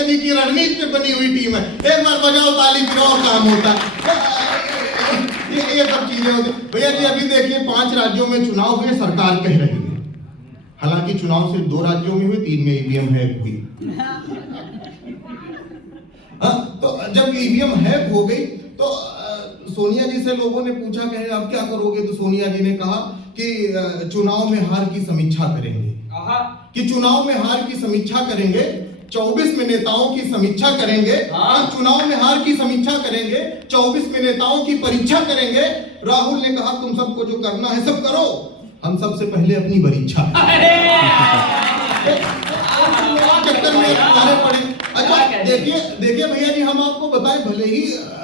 सोनिया जी की रणनीति पे बनी हुई टीम है। एक बार बजाओ ताली फिर और काम होता है। ये सब चीजें होती। भैया जी अभी देखिए 5 राज्यों में चुनाव हुए, सरकार कह रही है, हालांकि चुनाव सिर्फ 2 राज्यों में हुए, 3 में ईवीएम हैक हुई। तो जब ईवीएम हैक हो गई तो सोनिया जी से लोगों ने पूछा कि आप क्या करोगे, तो सोनिया जी ने कहा कि चुनाव में हार की समीक्षा करेंगे, कि चुनाव में हार की समीक्षा करेंगे, 24 में नेताओं की समीक्षा करेंगे, चुनाव में हार की समीक्षा करेंगे, 24 में नेताओं की परीक्षा करेंगे। राहुल ने कहा तुम सबको जो करना है सब करो, हम सबसे पहले अपनी परीक्षा चक्कर में मारे पड़े। अच्छा देखिए भैया जी, हम आपको बताएं, भले ही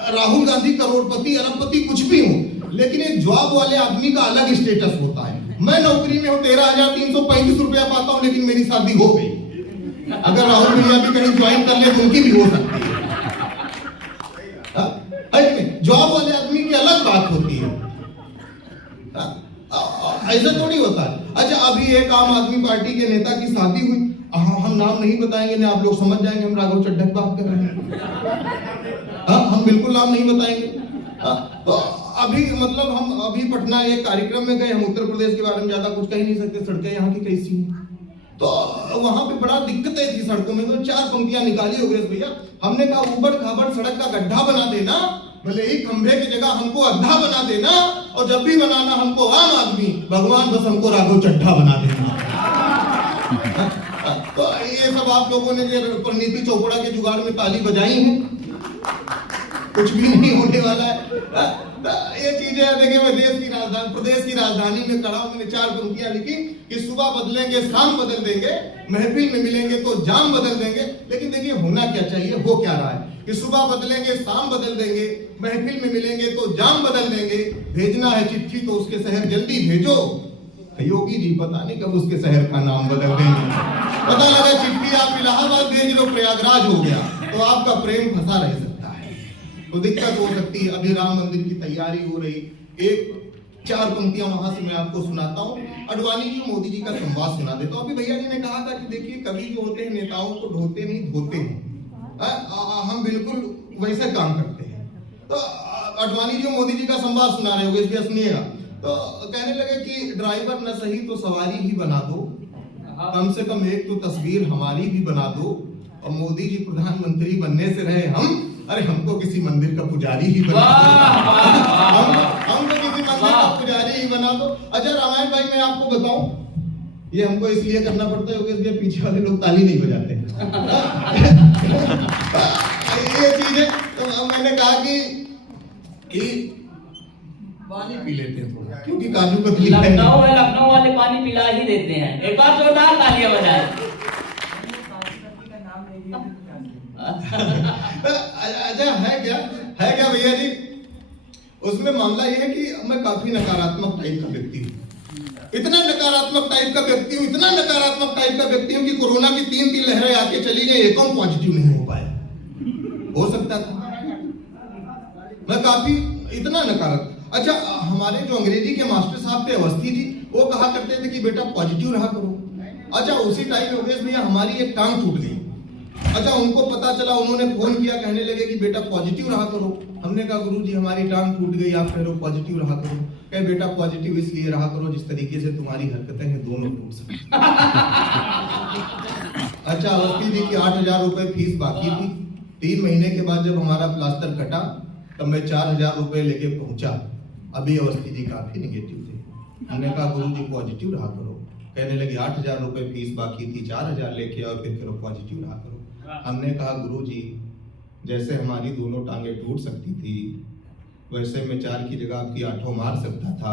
राहुल गांधी करोड़पति अरबपति कुछ भी हो, लेकिन एक जॉब वाले आदमी का अलग स्टेटस होता है। मैं नौकरी में हूँ, 13,335 रुपया पाता हूँ, लेकिन मेरी शादी हो गई। अगर राहुल भैया भी कहीं ज्वाइन कर ले तो उनकी भी हो सकती है। जॉब वाले आदमी की अलग बात होती है, ऐसा थोड़ी होता है। अच्छा अभी एक आम आदमी पार्टी के नेता की शादी हुई, हम नाम नहीं बताएंगे ना, आप लोग समझ जाएंगे हम राघव चड्ढा की बात कर रहे हैं। हम बिल्कुल नाम नहीं बताएंगे। तो अभी मतलब हम अभी पटना एक कार्यक्रम में गए, हम उत्तर प्रदेश के बारे में ज्यादा कुछ कह नहीं सकते, सड़कें यहाँ की कैसी हैं। तो वहां पे बड़ा दिक्कतें थी सड़कों में, तो 4 पंक्तियां निकाली हो गई भैया। हमने कहा ऊबड़ खाबड़ सड़क का गड्ढा बना देना, भले ही खंभे की जगह हमको अड्ढा बना देना, और जब भी बनाना हमको आम आदमी, भगवान बस हमको राघव चड्ढा बना देना। तो ये सब आप लोगों ने जो परिणीति चोपड़ा के जुगाड़ में ताली बजाई है, कुछ भी नहीं होने वाला है। ये चीजें देखिए, मैं देश की राजधानी प्रदेश की राजधानी में खड़ा हूं, मैंने 4 पंक्तियां लिखी कि सुबह बदलेंगे शाम बदल देंगे, महफिल में मिलेंगे तो जाम बदल देंगे। लेकिन देखिए होना क्या चाहिए, हो क्या रहा है कि सुबह बदलेंगे शाम बदल देंगे, महफिल में मिलेंगे तो जाम बदल देंगे, भेजना है चिट्ठी तो उसके शहर जल्दी भेजो। योगी जी पता नहीं कब उसके शहर का नाम बदल देंगे। पता लगा चिट्ठी आप इलाहाबाद भेज लो, प्रयागराज हो गया, तो आपका प्रेम फंसा रह सकता है, तो दिक्कत हो सकती है। अभी राम मंदिर की तैयारी हो रही, एक 4 पंक्तियां वहां से मैं आपको सुनाता हूँ। अडवाणी जी मोदी जी का संवाद सुना देता हूँ। अभी भैया जी ने कहा था कि देखिए कवि जो होते हैं नेताओं को ढोते नहीं धोते हैं, हम बिल्कुल वैसे काम करते हैं। तो अडवाणी जी मोदी जी का संवाद सुना रहे होगे, इसलिए सुनिएगा। तो कहने लगे कि ड्राइवर न सही तो सवारी ही बना दो, कम से कम एक तो तस्वीर हमारी भी बना दो, और मोदी जी प्रधानमंत्री बनने से रहे हम, अरे हमको किसी मंदिर का पुजारी ही बना दो, हमको किसी मंदिर का पुजारी ही बना दो। अच्छा रामायण भाई मैं आपको बताऊं, ये हमको इसलिए करना पड़ता है क्योंकि पीछे वाले लोग ताली नहीं बजाते। ये चीज है। तो मैंने कहा कि पानी पी लेते हैं थोड़ा, क्योंकि काजू कतली लखनऊ वाले पानी पिला ही देते हैं। एक बार जोरदार तालियां बजाएं। अच्छा है क्या भैया जी, उसमें मामला ये है कि मैं काफी नकारात्मक टाइप का व्यक्ति हूँ, इतना नकारात्मक टाइप का व्यक्ति हूँ, इतना नकारात्मक टाइप का व्यक्ति हूँ कि कोरोना की 3 लहरें आके चली गई, एक पॉजिटिव नहीं हो पाया। हो सकता था, मैं काफी इतना नकारात्मक। अच्छा हमारे जो अंग्रेजी के मास्टर साहब थे अवस्थी जी, वो कहा करते थे कि बेटा पॉजिटिव रहा करो। अच्छा उसी टाइम में योगेश भैया हमारी एक टांग टूट गई। अच्छा उनको पता चला, उन्होंने फोन किया, कहने लगे कि बेटा पॉजिटिव रहा करो। हमने कहा गुरुजी हमारी टांग टूट गई, आप कह रहे हो पॉजिटिव रहा करो। कहे बेटा पॉजिटिव इसलिए रहा करो जिस तरीके से तुम्हारी हरकतें हैं दोनों टूट सके। अच्छा अवस्थी जी की 8,000 रुपए फीस बाकी थी। 3 महीने के बाद जब हमारा प्लास्टर कटा तब मैं 4,000 रुपए लेके पहुंचा। अभी अवस्थी जी काफी निगेटिव थे। हमने कहा गुरुजी पॉजिटिव रहा करो। कहने लगे 8,000 रुपए फीस बाकी थी, 4,000 लेके आओ फिर करो पॉजिटिव रहा करो। हमने कहा गुरुजी जैसे हमारी दोनों टांगे टूट सकती थी, वैसे मैं 4 की जगह आपकी 8 मार सकता था।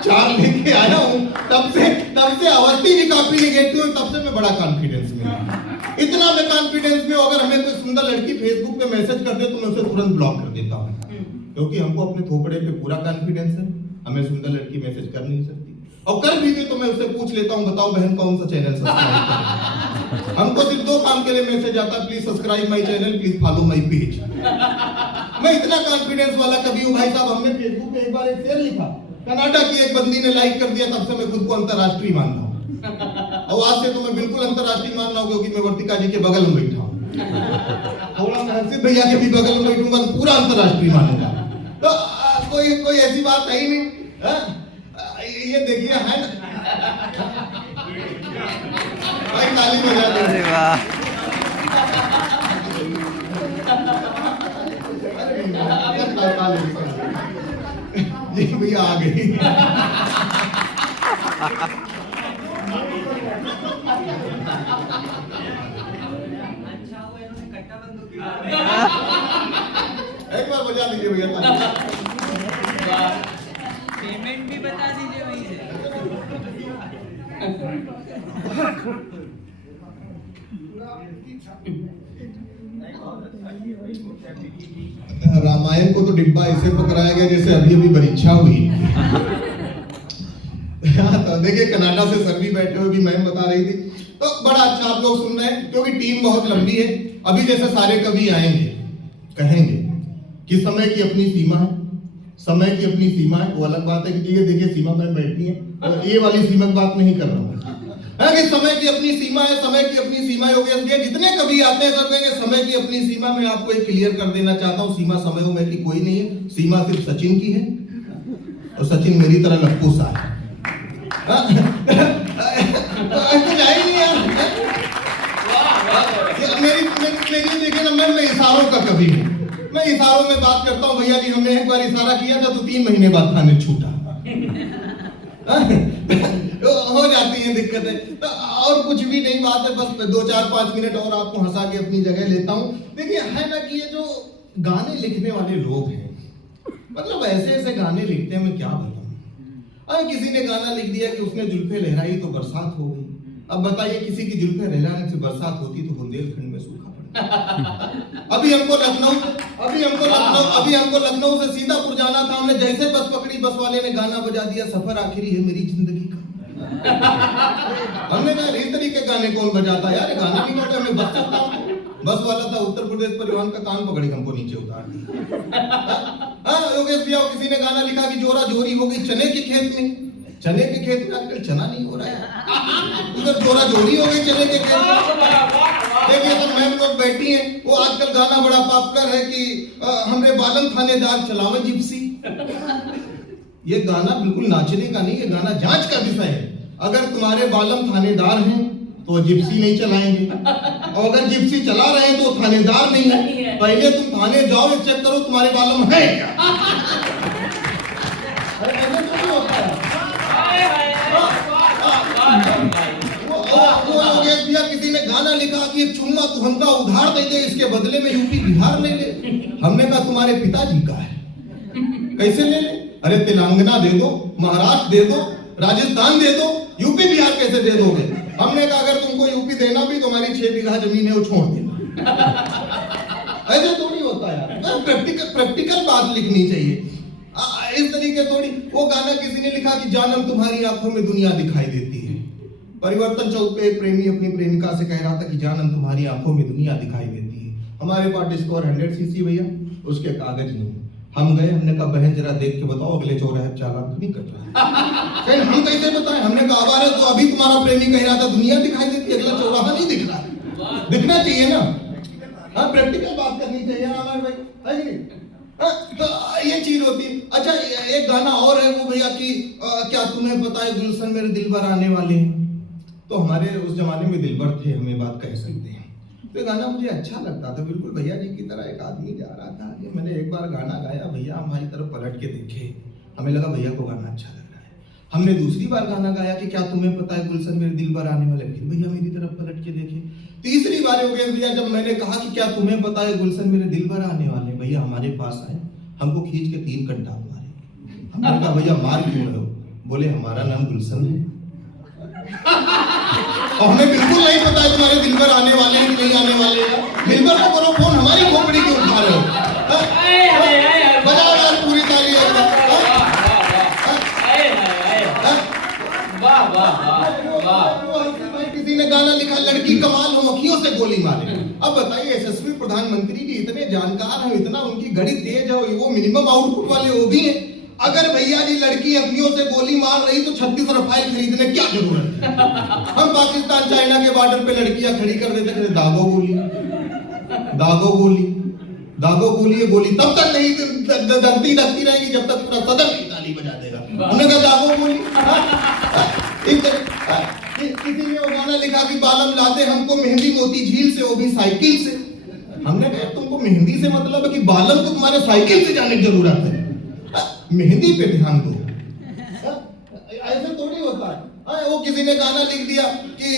4 लेके आया हूँ, तब से अवस्थी जी काफी निगेटिव, तब से मैं बड़ा कॉन्फिडेंस में हूँ। इतना मैं कॉन्फिडेंस में, अगर हमें कोई सुंदर लड़की फेसबुक पे मैसेज कर दे तो मैं उसे तुरंत ब्लॉक कर देता हूँ, क्योंकि हमको अपने थोपड़े पे पूरा कॉन्फिडेंस है। हमें सुंदर लड़की मैसेज कर नहीं सकती, और कर भी दे तो मैं उससे पूछ लेता हूँ बताओ बहन कौन सा चैनल सब्सक्राइब करें। हमको सिर्फ 2 काम के लिए मैसेज आता है, please subscribe my channel, please follow my page. मैं इतना कॉन्फिडेंस वाला कभी हूँ भाई साहब। हमने फेसबुक पे एक बार एक शेर लिखा, कनाडा की एक बंदी ने लाइक कर दिया, तब से मैं खुद को अंतरराष्ट्रीय मानता हूँ। और आज से तो मैं बिल्कुल अंतर्राष्ट्रीय मान रहा हूँ, क्योंकि मैं वर्तिका जी के बगल में बैठा हूँ। थोड़ा मैं हर्षित भैया के भी बगल में बैठूंगा तो पूरा अंतर्राष्ट्रीय मानूंगा। तो कोई ऐसी बात है ही नहीं। ये देखिए है ना भाई, ताली बजा दो। अरे वाह, ये भैया आ गई। एक बार बजा दीजिए भैया। पेमेंट भी बता दीजिए वहीं से। रामायण को तो डिब्बा ऐसे पकड़ाया गया जैसे अभी अभी परीक्षा हुई। तो देखिए कनाडा से सर भी बैठे हुए भी मैम बता रही थी, तो बड़ा अच्छा आप लोग सुन रहे हैं, क्योंकि टीम बहुत लंबी है। अभी जैसे सारे कवि आएंगे कहेंगे कि समय की अपनी सीमा है, समय की अपनी सीमा है। वो अलग बात है कि ये देखिए सीमा मैम बैठी है, और ये वाली सीमा की बात नहीं कर रहा हूँ कि समय की अपनी सीमा है, समय की अपनी सीमा हो गई। जितने कभी आते हैं सब कहेंगे समय की अपनी सीमा। मैं आपको एक क्लियर कर देना चाहता हूँ, सीमा समय में की कोई नहीं है, सीमा सिर्फ सचिन की है, और सचिन मेरी तरह लप्पू सा है। कुछ है ही नहीं यार। मेरी देखिए ना, मैं इशारों का कवि हूँ, मैं इशारों में बात करता हूँ। भैया जी हमने एक बार इशारा किया था तो 3 महीने बाद थाने छूटा। हो जाती है दिक्कतें, तो और कुछ भी नहीं बात है, बस 2-4-5 मिनट और आपको हंसा के अपनी जगह लेता हूँ। देखिए है ना कि ये जो गाने लिखने वाले लोग हैं, मतलब ऐसे ऐसे गाने लिखते हैं, मैं क्या बताऊं। अरे किसी ने गाना लिख दिया कि उसने जुल्फे लहराई तो बरसात हो गई। अब बताइए किसी की जुल्फे लहराने से बरसात होती तो बुंदेलखंड में सूखा पड़ता। अभी हमको लखनऊ से सीतापुर जाना था, हमने जैसे बस पकड़ी, बस वाले ने गाना बजा दिया, सफर आखिरी है मेरी जिंदगी का। हमने कहा इस तरीके के गाने कौन बजाता है यार, गाना नहीं बजा, मैं बस वाला था उत्तर प्रदेश परिवहन का, कान पकड़ी हमको नीचे उतार दिया। योगेश भैया किसी ने गाना लिखा कि जोरा जोरी हो गई चने के खेत में। चने के खेत में आजकल चना नहीं हो रहा है, उधर जोरा जोरी हो गई चने के खेत में। देखिए तो मैम लोग बैठी हैं, वो आजकल गाना बड़ा पॉपुलर है कि हमरे बालम थानेदार चलावे जिप्सी। ये गाना बिल्कुल नाचने का नहीं, ये गाना जांच का विषय है। अगर तुम्हारे बालम थानेदार हैं तो जिप्सी नहीं चलाएंगे, और अगर जिप्सी चला रहे हैं तो थानेदार नहीं है। पहले तुम थाने जाओ, चेक करो तुम्हारे बालम है क्या। किसी ने गाना लिखा कि एक चुम्मा तू हमका उधार दे दे, इसके बदले में यूपी बिहार ले ले। हमने कहा तुम्हारे पिताजी का है, कैसे ले ले। अरे तेलंगाना दे दो, महाराष्ट्र दे दो, राजस्थान दे दो, यूपी बिहार कैसे दे दोगे। हमने कहा अगर तुमको यूपी देना भी तो हमारी 6 बीघा जमीन है वो छोड़ देना। ऐसे थोड़ी होता है, प्रैक्टिकल बात लिखनी चाहिए, इस तरीके थोड़ी। वो गाना किसी ने लिखा कि जानम तुम्हारी आंखों में दुनिया दिखाई देती है। परिवर्तन चौक पे एक प्रेमी अपनी प्रेमिका से कह रहा था कि जानम तुम्हारी आंखों में दुनिया दिखाई देती है। हमारे पास डिस्कवर 100 सीसी भैया, उसके कागज नहीं। हम गए, हमने कहा बहन जरा देख के बताओ अगले चौराहे चालान तो नहीं कट रहा है। हम कैसे बताएं, हमने कहा अबारे तो अभी तुम्हारा प्रेमी कह रहा था दुनिया दिखाई देती है, अगला चौराहा नहीं दिख रहा है। दिखना चाहिए ना, हाँ प्रैक्टिकल बात करनी चाहिए हमारे भाई, है कि नहीं। तो ये चीज होती है। अच्छा एक गाना और है वो भैया कि क्या तुम्हें पता है गुलशन मेरे दिलबर आने वाले हैं। तो हमारे उस जमाने में दिलबर थे, हमें बात कह सकते हैं। तो ये गाना मुझे अच्छा लगता था, बिल्कुल भैया जी की तरह। एक आदमी जा रहा था कि मैंने एक बार गाना गाया, भैया हमारी तरफ पलट के देखे, हमें लगा भैया को गाना अच्छा लग रहा है। हमने दूसरी बार गाना गाया कि क्या तुम्हें पता है गुलशन मेरे दिलबर आने वाले, फिर भैया मेरी तरफ पलट के देखे। तीसरी बार हो गया भैया जब मैंने कहा कि क्या तुम्हें पता है गुलशन मेरे दिलबर आने वाले, भैया हमारे पास आए, हमको खींच के 3 घंटा मारे। हमने कहा भैया मार क्यों रहे हो, बोले हमारा नाम गुलशन है और हमें बिल्कुल नहीं पता है तुम्हारे दिलबर आने वाले हैं कि नहीं आने वाले हैं। दिलबर को करो फोन, हमारी खोपड़ी क्यों उठा रहे हो। बजाओ यार पूरी ताली। किसी ने गाना लिखा लड़की कमाल हो अखियों से गोली मारे। अब बताइए यशस्वी प्रधानमंत्री जी इतने जानकार हैं, इतना उनकी घड़ी तेज है, वो मिनिमम आउटपुट वाले वो भी हैं, अगर भैया जी लड़की अखियों से गोली मार रही तो 36 रफाइल खरीदने क्या जरूरत है? हम पाकिस्तान चाइना के बॉर्डर पे लड़कियां खड़ी कर देते थे, दागो गोली, दागो गोली, दागो गोली, ये गोली तब तक नहीं दगती रहेगी जब तक पूरा सदन की ताली बजा देगा। हमने कहा दागो गोली। किसी ने वो गाना लिखा कि बालम लाते हमको मेहंदी मोती झील से, वो भी साइकिल से। हमने कहा तुमको मेहंदी से मतलब है कि बालम को तुम्हारे साइकिल से जाने की जरूरत है? मेहंदी पे ध्यान दो, ऐसे थोड़ी होता है। वो किसी ने गाना लिख दिया कि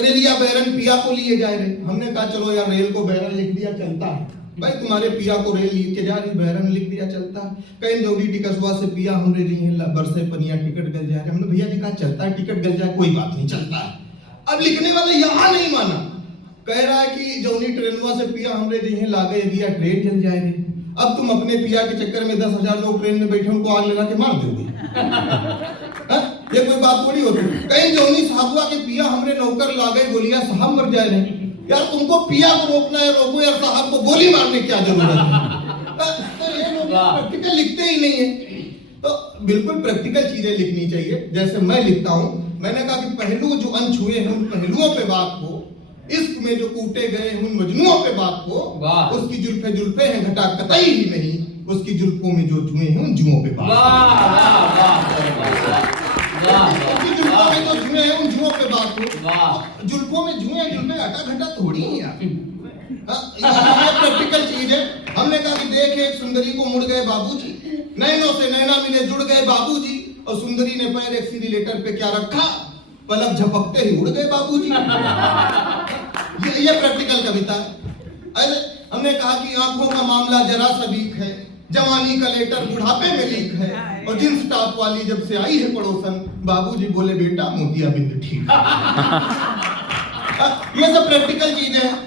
रेलिया बैरन पिया को लिए जाए रहे। हमने कहा चलो यार, रेल को बैरन लिख दिया चलता है भाई, तुम्हारे पिया को रेल लिख के जा रही, बैरन लिख दिया चलता है। कहीं दौड़ी टिकसवा से पिया हमरे रही है बरसे पनिया टिकट गल जाए। हमने भैया जी कहा चलता है, टिकट गल जाए कोई बात नहीं, चलता है। अब लिखने वाले यहाँ नहीं माना, कह रहा है कि जौनी ट्रेनवा से पिया हमरे रही है लागे दिया ट्रेन जल जाए रे। अब तुम अपने पिया के चक्कर में 10,000 लोग ट्रेन में बैठे उनको आग लगा के मार दोगे? ये कोई बात थोड़ी होती। कहीं जौनी साहबवा के पिया हमरे नौकर लागे गोलियां साहब मर जाए रहे। यार तुमको पिया को रोकना है, रोको यार, साहब को गोली मारने की क्या जरूरत है? तो ये लोग प्रैक्टिकल लिखते ही नहीं है। तो बिल्कुल प्रैक्टिकल चीजें लिखनी चाहिए, जैसे मैं लिखता हूं। मैंने कहा कि पहलू जो अनछुए हैं उन पहलुओं पे बात हो, इश्क में जो कूटे गए उन मजनुओं पे बात हो, उसकी जुल्फे जुल्फे हैं घटा कतई ही नहीं, उसकी जुल्फों में जो जुए हैं उन जुओं पे बात। उसकी जुल्फों में जो जुए हैं उन जुओं पे बात हो। जुल्फों में जुए जुल्फे घटा घटा थोड़ी है यार। ये प्रैक्टिकल चीज है। हमने कहा कि देख एक सुंदरी को मुड़ गए बाबूजी, नैनों से नैना मिले जुड़ गए बाबूजी, और सुंदरी ने पैर एक्सीलरेटर पे क्या रखा, पलक झपकते ही उड़ गए बाबूजी। ये प्रैक्टिकल कविता है। हमने कहा कि आंखों का मामला जरा सा वीक है, जवानी का लेटर बुढ़ापे में लीक है, और जींस टॉप वाली जब से आई है पड़ोसन, बाबूजी बोले बेटा मोतियाबिंद ठीक। ये सब प्रैक्टिकल चीजें हैं।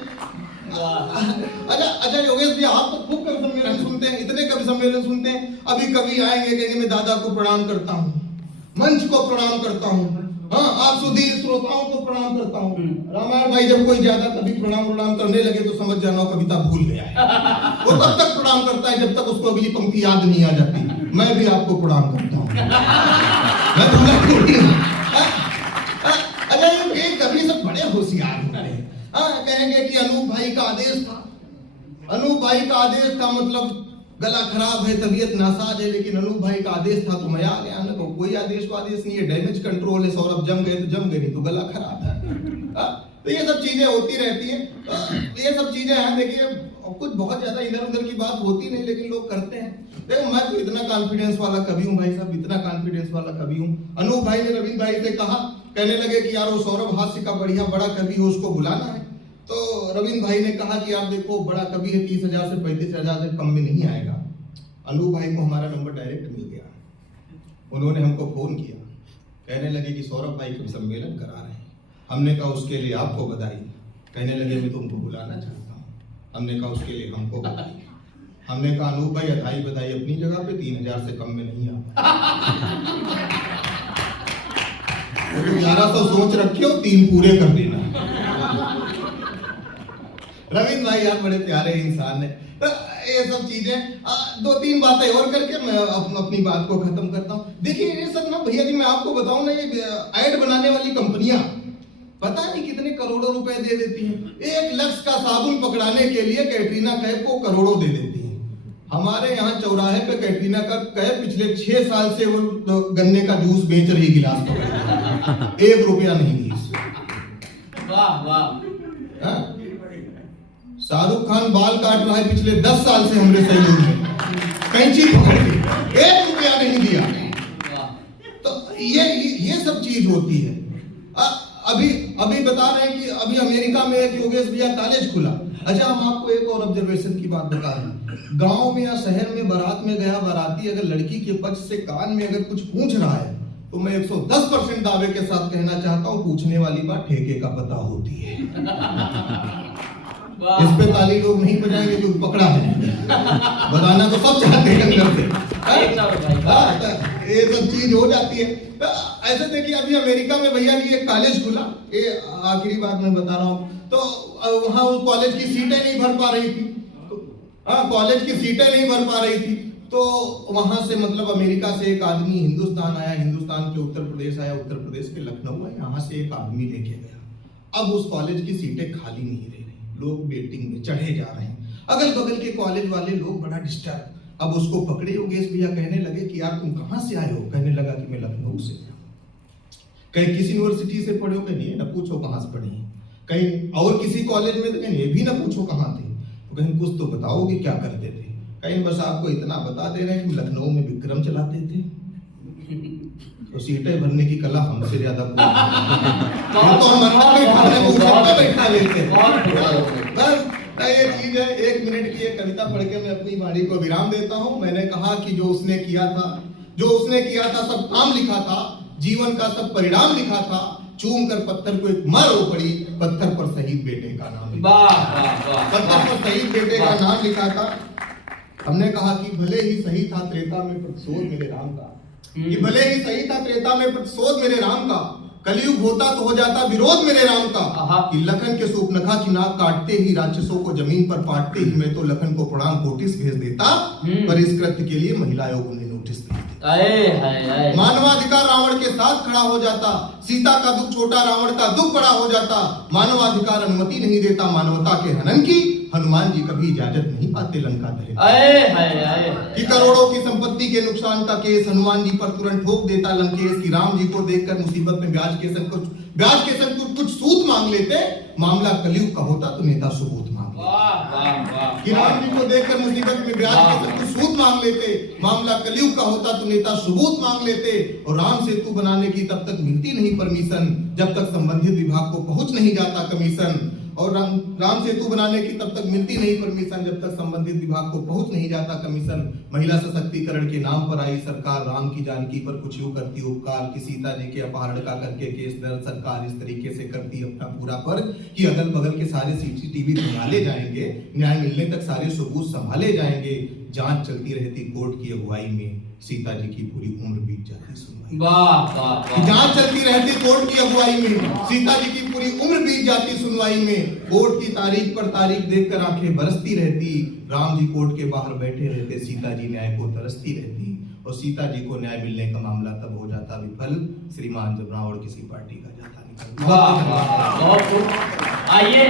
अच्छा योगेश जी, आप तो खूब कवि सम्मेलन सुनते हैं, इतने कवि सम्मेलन सुनते हैं। अभी कभी आएंगे कहेंगे मैं दादा को प्रणाम करता हूँ, मंच को प्रणाम करता हूँ, हाँ आप सुधीर श्रोताओं को प्रणाम करता हूँ। रामायण भाई जब कोई ज्यादा कभी प्रणाम करने लगे तो समझ जाना कविता भूल गया है। वो तब तक प्रणाम करता है जब तक उसको अगली पंक्ति याद नहीं आ जाती। मैं भी आपको प्रणाम करता हूँ, मैं भूला थोड़ी हूँ। अच्छा ये कवि सब बड़े होशियार होते हैं। कहेंगे कि अनूप भाई का आदेश था, अनूप भाई का आदेश था मतलब गला खराब है, तबीयत नासाज है, लेकिन अनूप भाई का आदेश था तो मैं आ गया। ना कोई आदेश वादेश नहीं है, डैमेज कंट्रोल है, सौरभ जम गए तो जम गए, नहीं तो गला खराब है। तो ये सब चीजें होती रहती है। ये सब चीजें हैं, देखिए कुछ बहुत ज्यादा इधर उधर की बात होती नहीं, लेकिन लोग करते हैं। देखो मैं तो इतना कॉन्फिडेंस वाला कवि हूँ भाई साहब, इतना कॉन्फिडेंस वाला कवि हूँ। अनूप भाई ने रविंद्र भाई से कहा, कहने लगे कि यार वो सौरभ हास्य का बढ़िया बड़ा कवि हो, उसको बुलाना है। तो रविंद्र भाई ने कहा कि आप देखो बड़ा कवि है, 30,000 से 35,000 से कम में नहीं आएगा। अनूप भाई को हमारा नंबर डायरेक्ट मिल गया, उन्होंने हमको फोन किया, कहने लगे कि सौरभ भाई कवि सम्मेलन करा रहे हैं। हमने कहा उसके लिए आपको बधाई। कहने लगे मैं तुमको बुलाना चाहता हूँ। हमने कहा उसके लिए हमको बधाई। हमने कहा अनूप भाई बधाई बधाई अपनी जगह पे, 3,000 से कम में नहीं आता। 1100 सोच रखे हो, 3 पूरे कर देना। रविंद्र भाई यार बड़े प्यारे इंसान है। तो ये सब चीजें 2-3 बातें और करके मैं अपनी बात को खत्म करता हूँ। देखिए ये सब ना भैया जी मैं आपको बताऊं ना, ये ऐड बनाने वाली कंपनियां पता नहीं कितने करोड़ों रुपए दे देती हैं। 1 लक्स का साबुन पकड़ाने के लिए कैटरीना कैफ को करोड़ों दे देती है। हमारे यहाँ चौराहे पे कैटरीना कैफ पिछले 6 साल से वो गन्ने का जूस बेच रही गिलास पकड़, 1 रुपया नहीं दी। वाह वाह। शाहरुख खान बाल काट रहा है पिछले 10 साल से हमरे सैलून में, कैंची पकड़ के 1 रुपया नहीं दिया। तो ये सब चीज होती है। अभी बता रहे हैं कि अभी अमेरिका में एक योगेश भैया कॉलेज खुला। अच्छा हम आपको एक और ऑब्जर्वेशन की बात बता रहे, गांव में या शहर में बारात में गया बाराती अगर लड़की के पक्ष से कान में अगर कुछ पूछ रहा है तो मैं 110% दावे के साथ कहना चाहता हूँ पूछने वाली बात ठेके का पता होती है। इस पे ताली लोग नहीं बजाएंगे जो पकड़ा है, बताना तो सब चाहते हैं अंदर से। ये सब चीज हो जाती है। ऐसे देखिए अभी अमेरिका में भैया जी एक कॉलेज खुला, ये आखिरी बात मैं बता रहा हूँ। तो वहां उस कॉलेज की सीटें नहीं भर पा रही थी, हाँ कॉलेज की सीटें नहीं भर पा रही थी। तो वहां से मतलब अमेरिका से एक आदमी हिंदुस्तान आया, हिंदुस्तान के उत्तर प्रदेश आया, उत्तर प्रदेश के लखनऊ आया, यहाँ से एक आदमी लेके गया। अब उस कॉलेज की सीटें खाली नहीं रह रही, लोग वेटिंग में चढ़े जा रहे हैं, अगल बगल के कॉलेज वाले लोग बड़ा डिस्टर्ब। अब उसको पकड़े योगेश भैया, कहने लगे कि यार तुम कहाँ से आए हो? कहने लगा कि मैं लखनऊ से। कहीं किस यूनिवर्सिटी से पढ़े हो? कहीं न पूछो कहाँ से पढ़े हैं। कहीं और किसी कॉलेज में? तो कहीं ये भी ना पूछो कहाँ थे। तो कहीं कुछ तो बताओगे क्या करते थे? कहीं बस आपको इतना बता दे रहे हैं कि लखनऊ में विक्रम चलाते थे, तो सीटें भरने की कला हमसे ज्यादा तो हम बैठा लेते हैं। बस ये चीज है। 1 मिनट की एक कविता पढ़ के मैं अपनी वाणी को विराम देता हूँ। मैंने कहा कि जो उसने किया था सब काम लिखा था, जीवन का सब परिणाम लिखा था, चूम कर पत्थर को एक मार हो पड़ी, पत्थर पर शहीद बेटे का नाम लिखा। पत्थर पर शहीद बेटे का नाम लिखा था। हमने कहा कि भले ही सही था त्रेता में प्रतिशोध मेरे राम का, कि भले ही सही था त्रेता में प्रतिशोध मेरे राम का, कलयुग होता तो हो जाता विरोध मेरे राम का, कि लखन के सूपनखा की नाक काटते ही राक्षसों को जमीन पर पाटते ही मैं तो लखन को प्रणाम कोटिस भेज देता, पर इस कृत्य के लिए महिला आयोग उन्हें नोटिस भेज देता। मानवाधिकार रावण के साथ खड़ा हो जाता, सीता का दुख छोटा रावण का दुख बड़ा हो जाता। मानवाधिकार अनुमति नहीं देता मानवता के हनन की, हनुमान जी कभी इजाजत नहीं पाते लंका दहन की। करोड़ों की संपत्ति के नुकसान का केस हनुमान जी पर तुरंत ठोक देता लंकेश, की राम जी को देखकर मुसीबत में ब्याज के संग कुछ सूत मांग लेते, मामला कलयुग का होता तो नेता सुबोध मांग लेते। कि राम जी को देखकर मुसीबत में ब्याज के संग कुछ सूत मांग लेते, मामला कलयुग का होता तो नेता सुबोध मांग लेते। और राम सेतु बनाने की तब तक मिलती नहीं परमिशन, जब तक संबंधित विभाग को पहुंच नहीं जाता कमीशन। और राम सेतु बनाने की तब तक मिलती नहीं परमिशन, जब तक संबंधित विभाग को पहुंच नहीं जाता कमीशन। महिला सशक्तिकरण के नाम पर आई सरकार, राम की जानकी पर कुछ यूं करती उपकार, कि सीता जी के अपहरण का करके केस दर्ज सरकार इस तरीके से करती अपना पूरा पर, कि अगल बगल के सारे सीसीटीवी संभाले जाएंगे, न्याय मिलने तक सारे सबूत संभाले जाएंगे। जांच चलती रहती कोर्ट की अगुवाई में, सीता जी की पूरी उम्र बीत जाती सुनवाई। जांच चलती रहती कोर्ट की अगुवाई में, सीता जी की पूरी उम्र बीत जाती सुनवाई में। कोर्ट की तारीख पर तारीख देखकर आंखें बरसती रहती, राम जी कोर्ट के बाहर बैठे रहते, सीता जी न्याय को तरसती रहती। और सीता जी को न्याय मिलने का मामला तब हो जाता विफल, श्रीमान जब रावण किसी पार्टी का जाता निकल। आइए